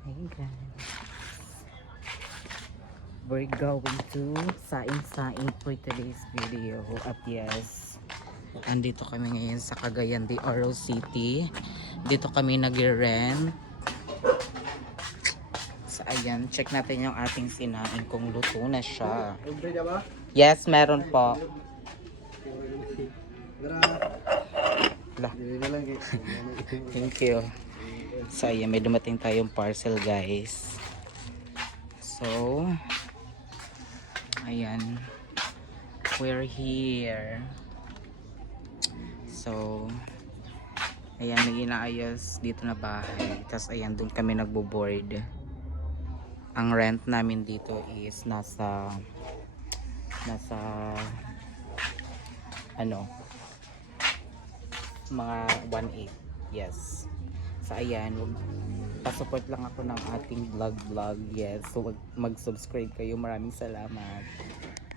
Hey guys, we're going to saing-saing for today's video. At yes, andito kami ngayon sa Cagayan de Oro City. Dito kami nag-rent. So ayan, check natin yung ating sinaing kung luto na siya. Yes, meron po. Lah. Thank you. So ayan, may dumating tayong parcel guys. So ayan, we're here. So ayan, may inaayos dito na bahay. Tapos ayan, doon kami nagbo-board. Ang rent namin dito is nasa ano, mga 1.8. Yes. So ayan, pa-support lang ako ng ating vlog. Yes. So mag-subscribe kayo. Maraming salamat.